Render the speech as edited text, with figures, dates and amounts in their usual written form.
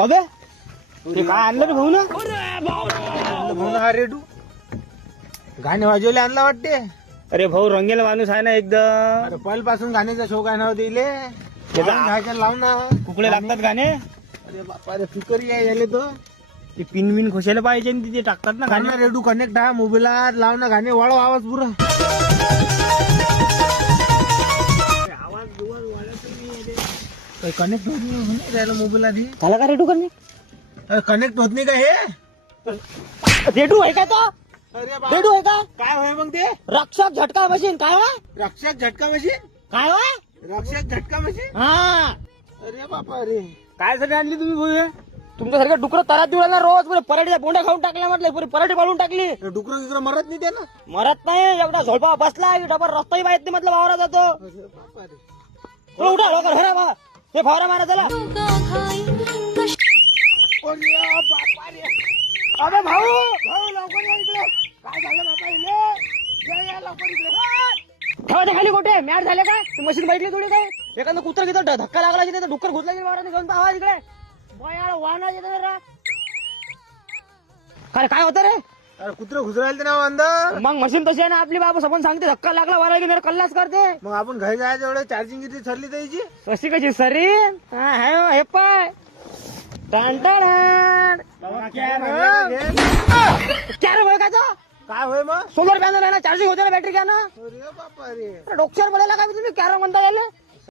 अबे ते काय आणलं रे भाऊ ना? भाऊ हा रेडू गाणे वाजवले आणला वाटते. अरे भाऊ रंगेल माणूस आहे ना एकदम. अरे पहिल्यापासून गाण्याचा शौक आहे ना दिले लाव ना. कुकडे लागतात गाणे. अरे बापा रे फिकरी आहे याले तर. ते पिन बिन खोशायला पाहिजे आणि तिथे टाकतात ना गाणे. गाणं रेडू कनेक्ट आहे मोबाईलात लाव ना गाणे वाढव आवाज पुरा. कनेक्ट होत नाही त्याला मोबाईल आधी. झाला का रेडू करणे? कनेक्ट होत नाही का हे? रेडू आहे का तो? अरे रेडू आहे का? काय होय मग ते? रक्षक झटका मशीन काय होय? रक्षक झटका मशीन. काय होय? रक्षक झटका मशीन. हा अरे बापा रे काय साठी आणली तुम्ही भाऊ? तुमच्यासारख्या डुकर तरात दिवला ना रोज पुरे पराठीच्या बोंड्या खाऊन टाकल्या म्हटलं. पुरी पराठी पाळून टाकली. डुकर गिकर मरत नाही त्यानं. मरत नाही. एवढा झोलपा बसला की डबर रस्ताही माहित नाही म्हटलं वावरा जातो. अरे बापा रे. चला उठा लवकर घरा बा. हे फवारा मारा चला. अरे बापा रे. अबे भाऊ भाऊ लवकर या इकडे. काय झालं बापा इले? या लवकर इकडे. ठेवा ते खाली कुठे मॅट झाले काय? ती मशीन बैठली थोडी काय? एखादं कुत्र घेतो धक्का लागला की डुक्कर घुसला की वावरात घेऊन पाहा इकडे. बयाळ वाहना येते रे. काय होतं रे? अरे कुत्र घुसरायला ना अंदर. मग मशीन तशी आहे ना आपली बाबा सबन सांगते धक्का लागला वारा की जरा कल्लाच करते. मग आपण घरी जायचं एवढं चार्जिंग किती ठरली त्याची. कशी कशी सरी हे पाय टाण क्या रे काय तो? काय होय मग? सोलर पॅनल आहे ना चार्जिंग होते ना बॅटरी घ्या ना. अरे बापा रे. डोक्यावर पडायला काय तुम्ही कॅरम म्हणता याले?